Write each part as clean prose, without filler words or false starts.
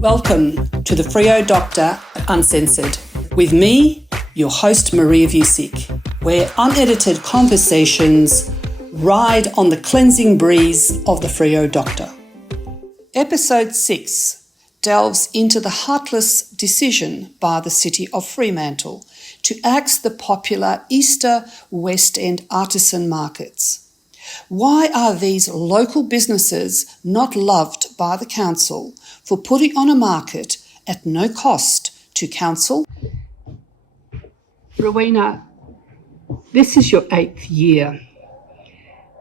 Welcome to the Freo Doctor Uncensored, with me, your host Maria Vusic, where unedited conversations ride on the cleansing breeze of the Freo Doctor. Episode 6 delves into the heartless decision by the City of Fremantle to axe the popular Easter West End artisan markets. Why are these local businesses not loved by the council for putting on a market at no cost to council? Rowena, this is your 8th year,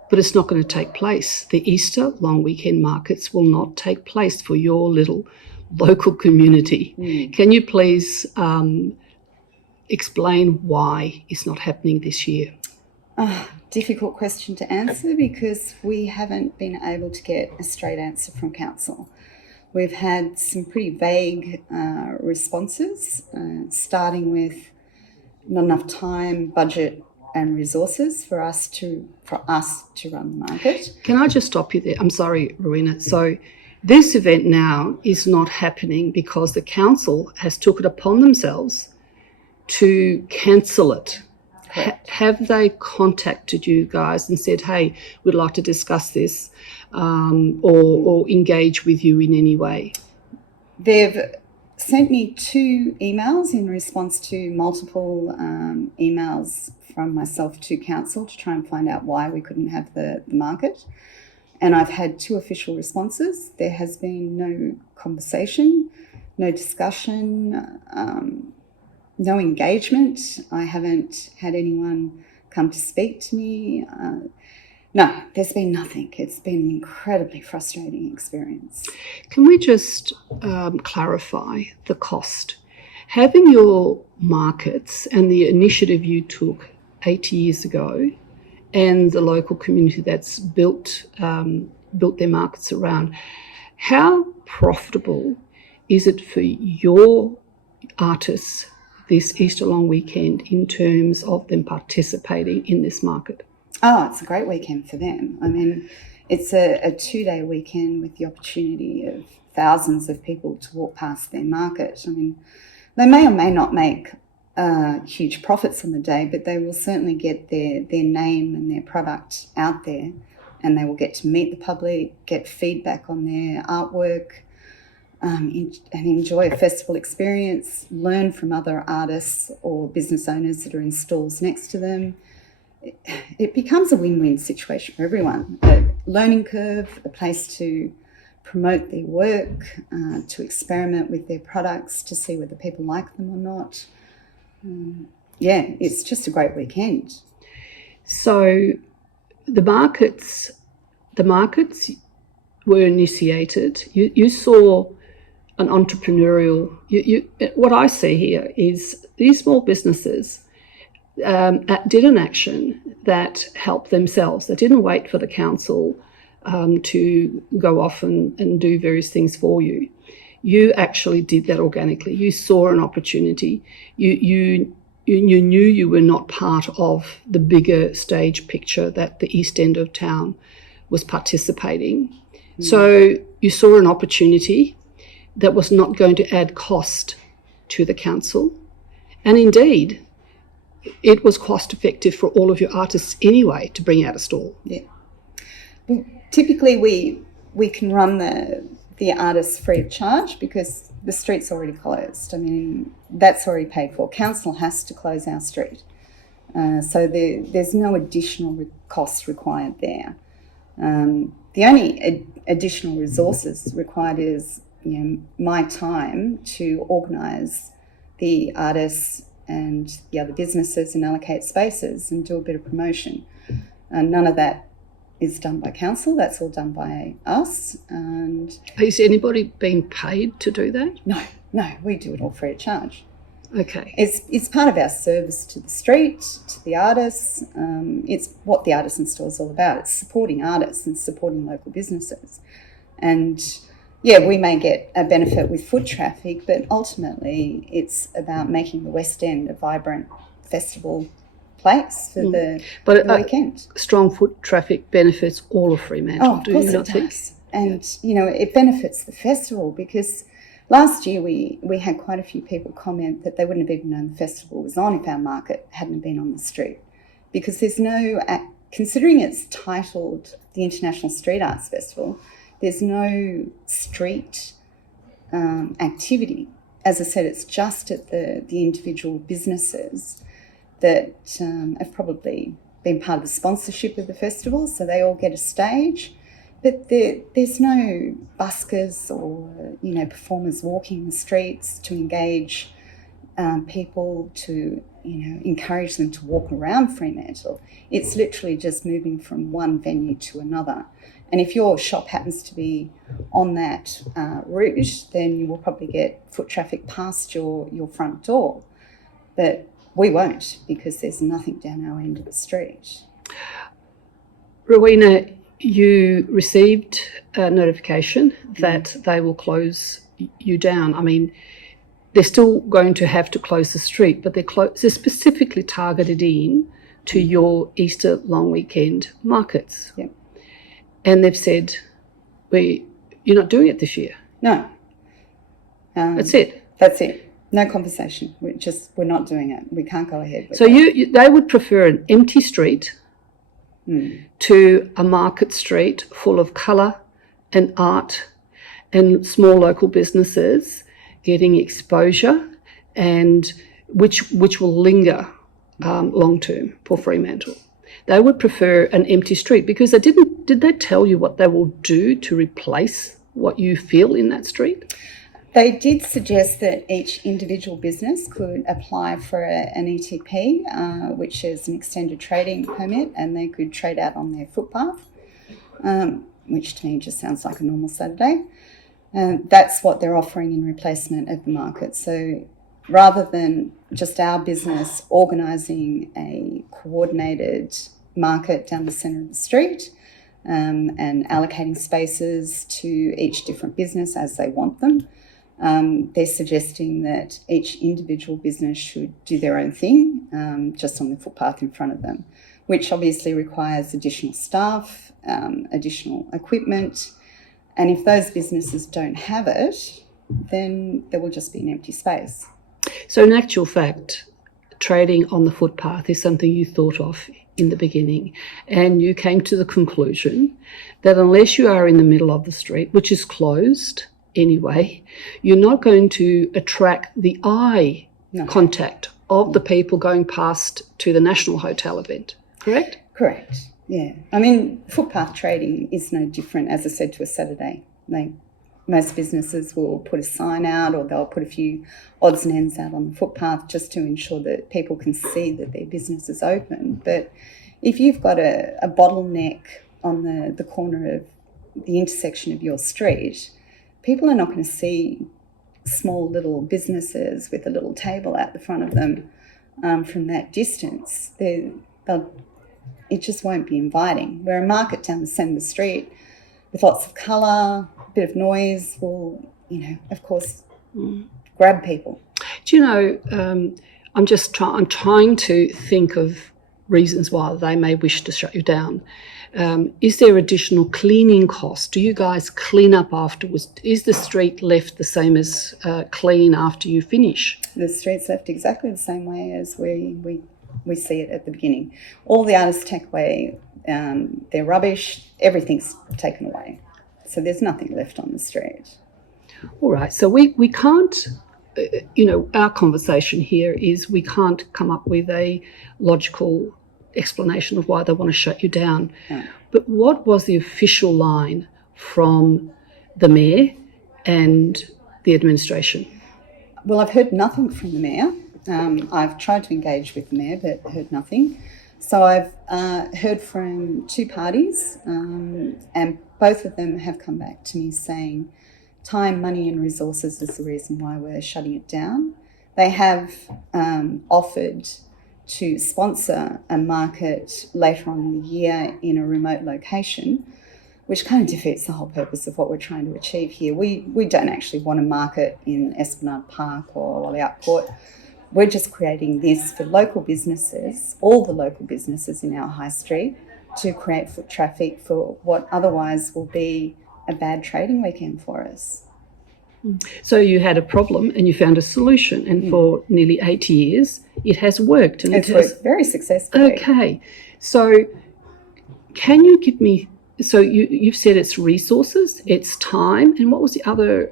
but it's not going to take place. The Easter long weekend markets will not take place for your little local community. Can you please explain why it's not happening this year? Difficult question to answer because we haven't been able to get a straight answer from council. We've had some pretty vague responses, starting with not enough time, budget and resources for us to run the market. Can I just stop you there? I'm sorry, Rowena. So this event now is not happening because the council has took it upon themselves to cancel it. Have they contacted you guys and said, hey, we'd like to discuss this or engage with you in any way? They've sent me 2 emails in response to multiple emails from myself to council to try and find out why we couldn't have the market. And I've had 2 official responses. There has been no conversation, no discussion, no engagement. I haven't had anyone come to speak to me. No, there's been nothing. It's been an incredibly frustrating experience. Can we just clarify the cost? Having your markets and the initiative you took 8 years ago and the local community that's built their markets around, how profitable is it for your artists this Easter long weekend in terms of them participating in this market? Oh, it's a great weekend for them. I mean, it's a 2-day weekend with the opportunity of thousands of people to walk past their market. I mean, they may or may not make huge profits on the day, but they will certainly get their name and their product out there, and they will get to meet the public, get feedback on their artwork, and enjoy a festival experience, learn from other artists or business owners that are in stalls next to them. It becomes a win-win situation for everyone. A learning curve, a place to promote their work, to experiment with their products, to see whether people like them or not. It's just a great weekend. So the markets were initiated. You saw an entrepreneurial, what I see here is these small businesses did an action that helped themselves. They didn't wait for the council to go off and do various things for you. You actually did that organically. You saw an opportunity. You knew you were not part of the bigger stage picture that the East End of town was participating. So you saw an opportunity that was not going to add cost to the council. And indeed, it was cost effective for all of your artists anyway to bring out a stall. Yeah. Well, typically we can run the artists free of charge because the street's already closed. I mean, that's already paid for. Council has to close our street. So there's no additional cost required there. The only additional resources required is my time to organise the artists and the other businesses and allocate spaces and do a bit of promotion. None of that is done by council. That's all done by us. And is anybody being paid to do that? No, we do it all free of charge. Okay. It's part of our service to the street, to the artists. It's what the Artisan Store is all about. It's supporting artists and supporting local businesses. And we may get a benefit with foot traffic, but ultimately it's about making the West End a vibrant festival place for the weekend. Strong foot traffic benefits all of Fremantle. Oh, of course it does. And, it benefits the festival because Last year, we had quite a few people comment that they wouldn't have even known the festival was on if our market hadn't been on the street, because there's no, considering it's titled the International Street Arts Festival, there's no street activity. As I said, it's just at the individual businesses that have probably been part of the sponsorship of the festival, so they all get a stage. But there's no buskers or, performers walking the streets to engage people, to, encourage them to walk around Fremantle. It's literally just moving from one venue to another. And if your shop happens to be on that route, then you will probably get foot traffic past your front door. But we won't, because there's nothing down our end of the street. Rowena, you received a notification that they will close you down. I mean, they're still going to have to close the street, but they're specifically targeted in to your Easter long weekend markets. Yep. And they've said, you're not doing it this year. No. That's it. That's it. No conversation. We're not doing it. We can't go ahead with so that. They would prefer an empty street to a market street full of colour and art and small local businesses getting exposure, and which will linger long term for Fremantle. They would prefer an empty street, because did they tell you what they will do to replace what you feel in that street? They did suggest that each individual business could apply for an ETP, which is an extended trading permit, and they could trade out on their footpath, which to me just sounds like a normal Saturday. That's what they're offering in replacement of the market. So rather than just our business organising a coordinated market down the centre of the street and allocating spaces to each different business as they want them, they're suggesting that each individual business should do their own thing, just on the footpath in front of them, which obviously requires additional staff, additional equipment. And if those businesses don't have it, then there will just be an empty space. So in actual fact, trading on the footpath is something you thought of in the beginning, and you came to the conclusion that unless you are in the middle of the street, which is closed anyway, you're not going to attract the eye contact of the people going past to the National Hotel event, correct? Correct, yeah. I mean, footpath trading is no different, as I said, to a Saturday. Most businesses will put a sign out, or they'll put a few odds and ends out on the footpath just to ensure that people can see that their business is open. But if you've got a bottleneck on the corner of the intersection of your street, people are not going to see small little businesses with a little table out the front of them from that distance. It just won't be inviting. Where a market down the centre of the street with lots of colour, a bit of noise will, of course, grab people. Do you know, I'm trying to think of reasons why they may wish to shut you down. Is there additional cleaning costs? Do you guys clean up afterwards? Is the street left the same as clean after you finish? The street's left exactly the same way as we see it at the beginning. All the artists take away their rubbish, everything's taken away. So there's nothing left on the street. All right, so we can't, our conversation here is we can't come up with a logical explanation of why they want to shut you down. No. But what was the official line from the Mayor and the administration? Well, I've heard nothing from the Mayor. I've tried to engage with the Mayor but heard nothing. So I've heard from two parties and both of them have come back to me saying time, money and resources is the reason why we're shutting it down. They have offered to sponsor a market later on in the year in a remote location, which kind of defeats the whole purpose of what we're trying to achieve here. We don't actually want a market in Esplanade Park or Lolliart Court. We're just creating this for local businesses, all the local businesses in our high street, to create foot traffic for what otherwise will be a bad trading weekend for us. So you had a problem and you found a solution, and for nearly 8 years it has worked. And It's worked very successfully. Okay. So can you give me, so you've said it's resources, it's time, and what was the other?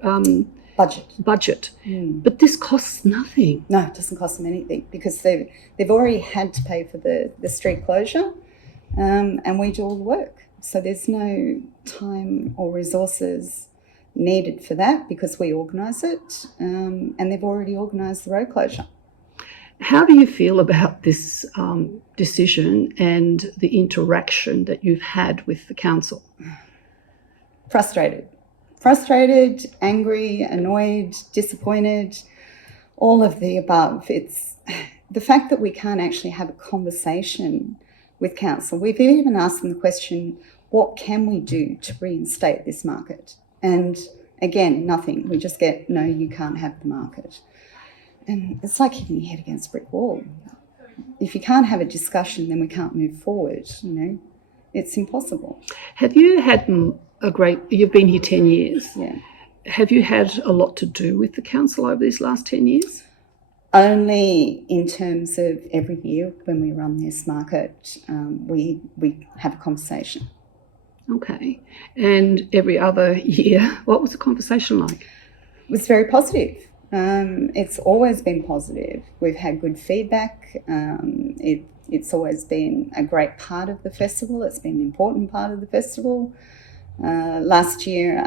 Budget. But this costs nothing. No, it doesn't cost them anything because they've already had to pay for the street closure, and we do all the work. So there's no time or resources needed for that because we organise it, and they've already organised the road closure. How do you feel about this decision and the interaction that you've had with the council? Frustrated, angry, annoyed, disappointed, all of the above. It's the fact that we can't actually have a conversation with council. We've even asked them the question, what can we do to reinstate this market? And again, nothing. We just get, no, you can't have the market. And it's like hitting your head against a brick wall. If you can't have a discussion, then we can't move forward, It's impossible. Have you had you've been here 10 years. Yeah. Have you had a lot to do with the council over these last 10 years? Only in terms of every year when we run this market, we have a conversation. Okay. And every other year, what was the conversation like? It was very positive. It's always been positive. We've had good feedback. It's always been a great part of the festival. It's been an important part of the festival. Last year,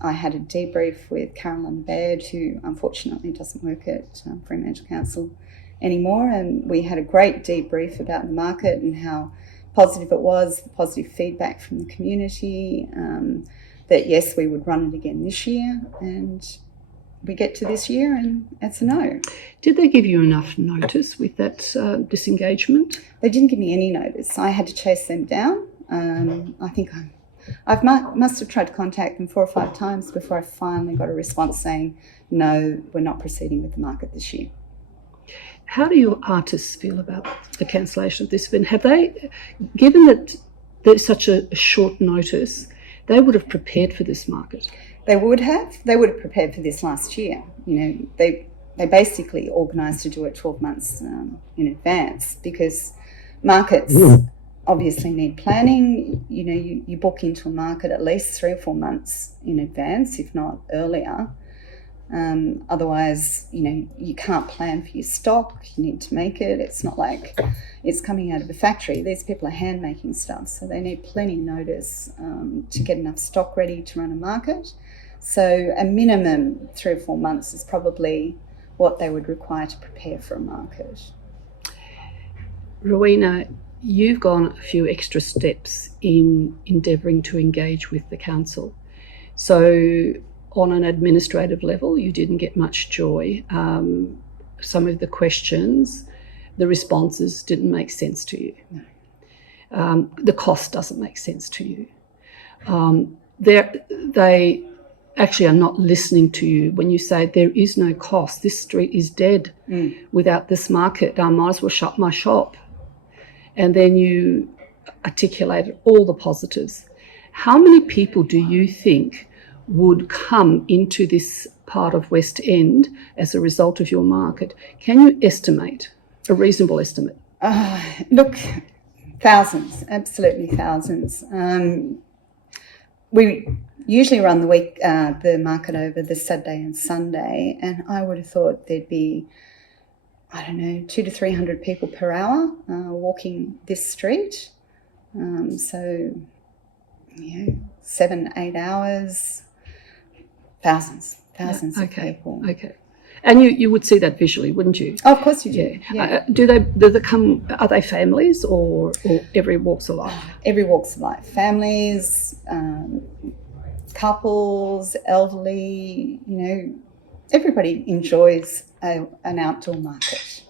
I had a debrief with Carolyn Baird, who unfortunately doesn't work at Fremantle Council anymore, and we had a great debrief about the market and how positive it was, the positive feedback from the community, that yes, we would run it again this year, and we get to this year and it's a no. Did they give you enough notice with that disengagement? They didn't give me any notice. I had to chase them down. I think I must have tried to contact them 4 or 5 times before I finally got a response saying, no, we're not proceeding with the market this year. How do your artists feel about the cancellation of this event? Have they, given that there's such a short notice, they would have prepared for this market? They would have prepared for this last year. They basically organised to do it 12 months in advance because markets obviously need planning. You book into a market at least 3 or 4 months in advance, if not earlier. Otherwise, you can't plan for your stock. You need to make it. It's not like it's coming out of a factory. These people are hand making stuff, so they need plenty of notice to get enough stock ready to run a market. So a minimum 3 or 4 months is probably what they would require to prepare for a market. Rowena, you've gone a few extra steps in endeavouring to engage with the council. So on an administrative level, you didn't get much joy. Some of the questions, the responses didn't make sense to you. No. The cost doesn't make sense to you. They actually are not listening to you when you say there is no cost. This street is dead without this market. I might as well shut my shop. And then you articulated all the positives. How many people do you think would come into this part of West End as a result of your market? Can you estimate, a reasonable estimate? Look, thousands, absolutely thousands. We usually run the market over the Saturday and Sunday, and I would have thought there'd be, 200 to 300 people per hour walking this street. 7, 8 hours, thousands of people. Okay. And you would see that visually, wouldn't you? Oh, of course you do. Yeah. Do they come? Are they families or every walks of life? Every walks of life. Families, couples, elderly. Everybody enjoys an outdoor market.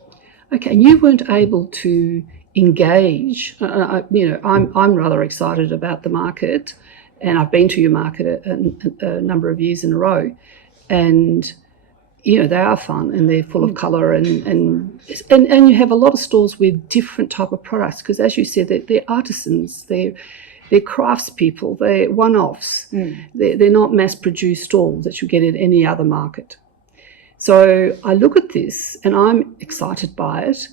Okay, and you weren't able to engage. I'm rather excited about the market, and I've been to your market a number of years in a row, and they are fun and they're full of colour and you have a lot of stores with different type of products because, as you said, they're artisans. They're They're craftspeople. They're one-offs. They're not mass-produced stalls that you get at any other market. So I look at this and I'm excited by it,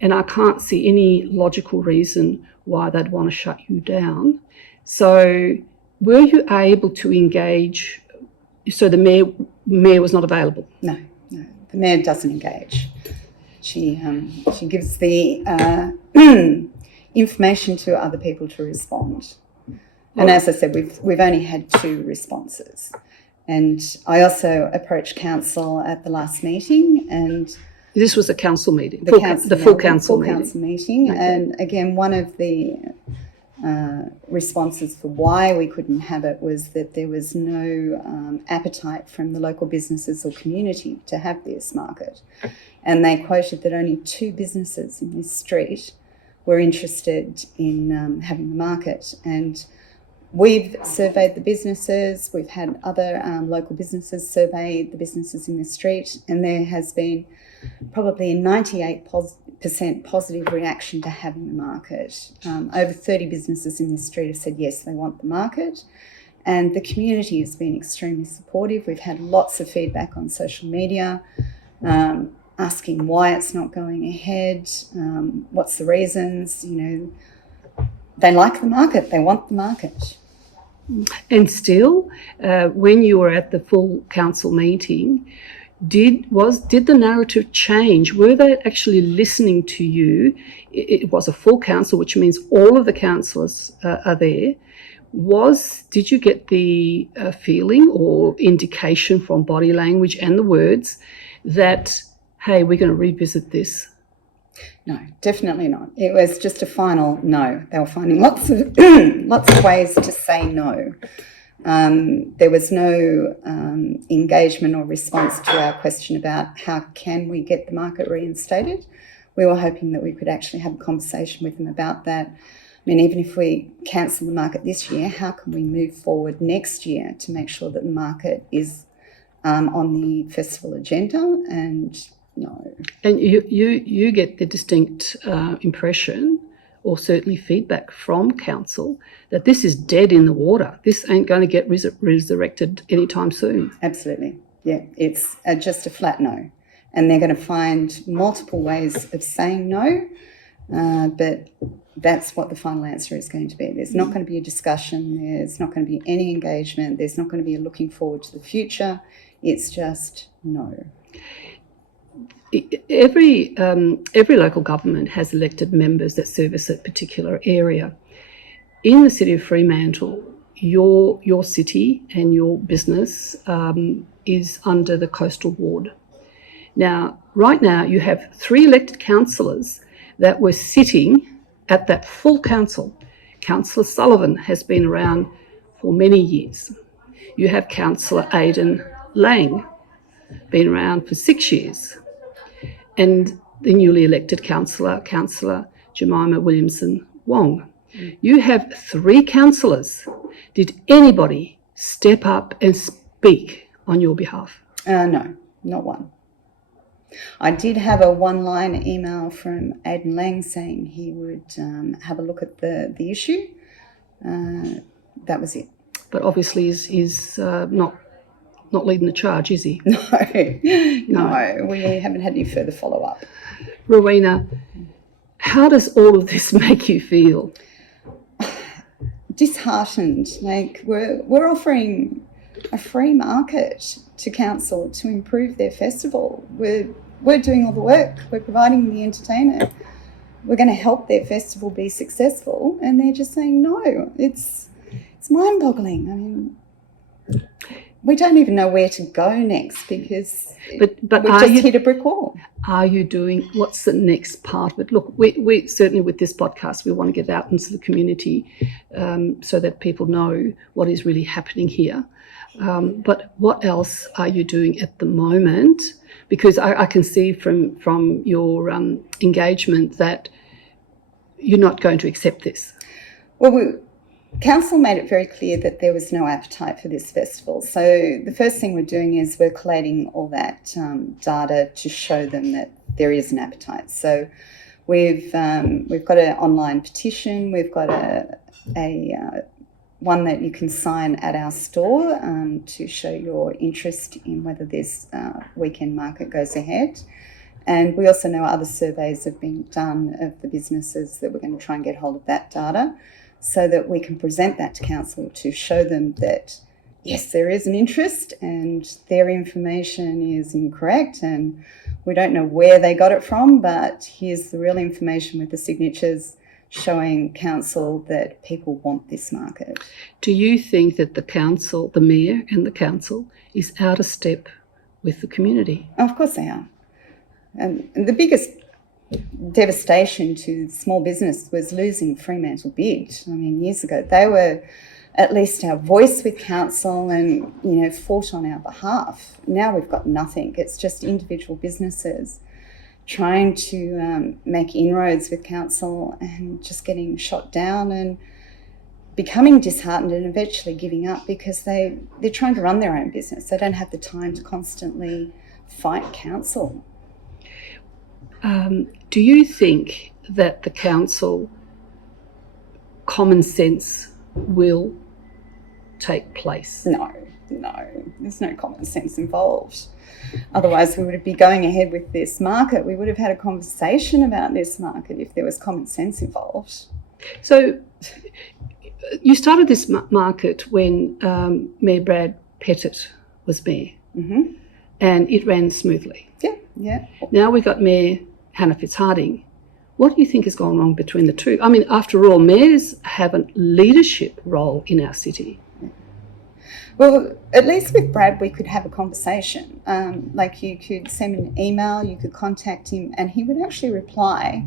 and I can't see any logical reason why they'd want to shut you down. So were you able to engage? So the mayor was not available? No. The mayor doesn't engage. She gives the information to other people to respond. And as I said, we've only had 2 responses. And I also approached council at the last meeting, and this was a council meeting, the full council meeting. Okay. And again, one of the responses for why we couldn't have it was that there was no appetite from the local businesses or community to have this market. And they quoted that only 2 businesses in this street were interested in having the market. And we've surveyed the businesses, we've had other local businesses survey the businesses in the street, and there has been probably a 98% positive reaction to having the market. Over 30 businesses in this street have said yes, they want the market, and the community has been extremely supportive. We've had lots of feedback on social media, asking why it's not going ahead, what's the reasons. They like the market, they want the market. And still, when you were at the full council meeting, did the narrative change? Were they actually listening to you? It was a full council, which means all of the councillors are there. Did you get the feeling or indication from body language and the words that, hey, we're going to revisit this? No, definitely not. It was just a final no. They were finding lots of ways to say no. There was no engagement or response to our question about how can we get the market reinstated. We were hoping that we could actually have a conversation with them about that. I mean, even if we cancel the market this year, how can we move forward next year to make sure that the market is on the festival agenda? And no. And you get the distinct impression, or certainly feedback from council, that this is dead in the water. This ain't going to get resurrected anytime soon. Absolutely. Yeah, it's just a flat no. And they're going to find multiple ways of saying no, but that's what the final answer is going to be. There's not going to be a discussion. There's not going to be any engagement. There's not going to be a looking forward to the future. It's just no. Every local government has elected members that service a particular area. In the city of Fremantle, your city and your business is under the coastal ward. Now, right now, you have 3 elected councillors that were sitting at that full council. Councillor Sullivan has been around for many years. You have Councillor Aidan Lang, been around for 6 years. And the newly elected councillor, Councillor Jemima Williamson-Wong. You have 3 councillors. Did anybody step up and speak on your behalf? No, not one. I did have a one-line email from Aidan Lang saying he would have a look at the issue. That was it. But obviously he's not leading the charge, is he? No, we haven't had any further follow-up. Rowena, how does all of this make you feel? Disheartened. Like, we're offering a free market to council to improve their festival. We're doing all the work. We're providing the entertainment. We're going to help their festival be successful, and they're just saying no. It's mind-boggling. I mean, we don't even know where to go next because we've just hit a brick wall. Are you doing, what's the next part of it? Look, we certainly with this podcast, we want to get out into the community so that people know what is really happening here. But what else are you doing at the moment? Because I can see from your engagement that you're not going to accept this. Well, Council made it very clear that there was no appetite for this festival. So the first thing we're doing is we're collating all that data to show them that there is an appetite. So we've got an online petition. We've got a one that you can sign at our store to show your interest in whether this weekend market goes ahead. And we also know other surveys have been done of the businesses that we're going to try and get hold of that data so that we can present that to council to show them that, yes, there is an interest and their information is incorrect and we don't know where they got it from, but here's the real information with the signatures showing council that people want this market. Do you think that the council, the mayor and the council, is out of step with the community? Of course they are. And the biggest devastation to small business was losing Fremantle Bid. I mean, years ago, they were at least our voice with council and, fought on our behalf. Now we've got nothing. It's just individual businesses trying to make inroads with council and just getting shot down and becoming disheartened and eventually giving up because they're trying to run their own business. They don't have the time to constantly fight council. Do you think that the council common sense will take place? No, there's no common sense involved. Otherwise, we would be going ahead with this market. We would have had a conversation about this market if there was common sense involved. So you started this market when Mayor Brad Pettit was mayor, and it ran smoothly. Yeah. Now we've got Mayor Hannah Fitzharding. What do you think has gone wrong between the two? I mean, after all, mayors have a leadership role in our city. Well, at least with Brad, we could have a conversation. Like you could send an email, you could contact him, and he would actually reply,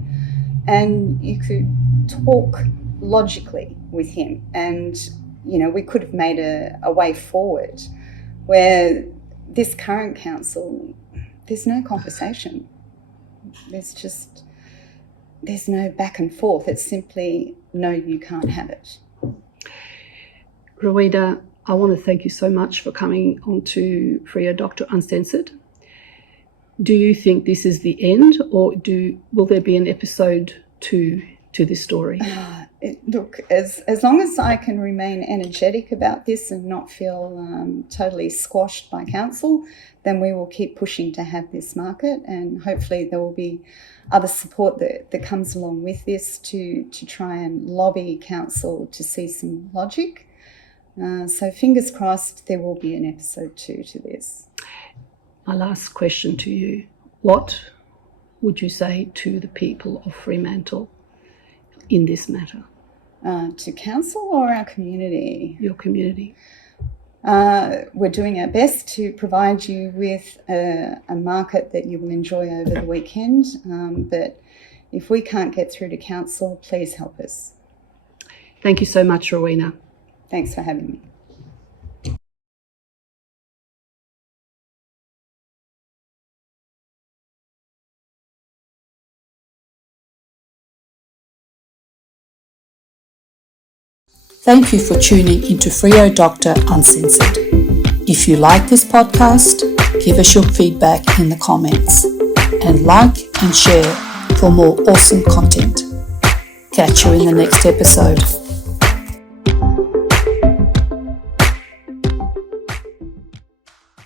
and you could talk logically with him. And, we could have made a way forward where this current council, there's no conversation. There's no back and forth. It's simply, no, you can't have it. Rowena, I want to thank you so much for coming on to Freo Doctor Uncensored. Do you think this is the end, or will there be an episode 2 to this story? Look, as long as I can remain energetic about this and not feel totally squashed by council, then we will keep pushing to have this market, and hopefully there will be other support that comes along with this to try and lobby council to see some logic. So fingers crossed there will be an episode 2 to this. My last question to you, what would you say to the people of Fremantle in this matter? To council or our community? Your community. We're doing our best to provide you with a market that you will enjoy over the weekend, but if we can't get through to council, please help us. Thank you so much, Rowena. Thanks for having me. Thank you for tuning into Freo Doctor Uncensored. If you like this podcast, give us your feedback in the comments and like and share for more awesome content. Catch you in the next episode.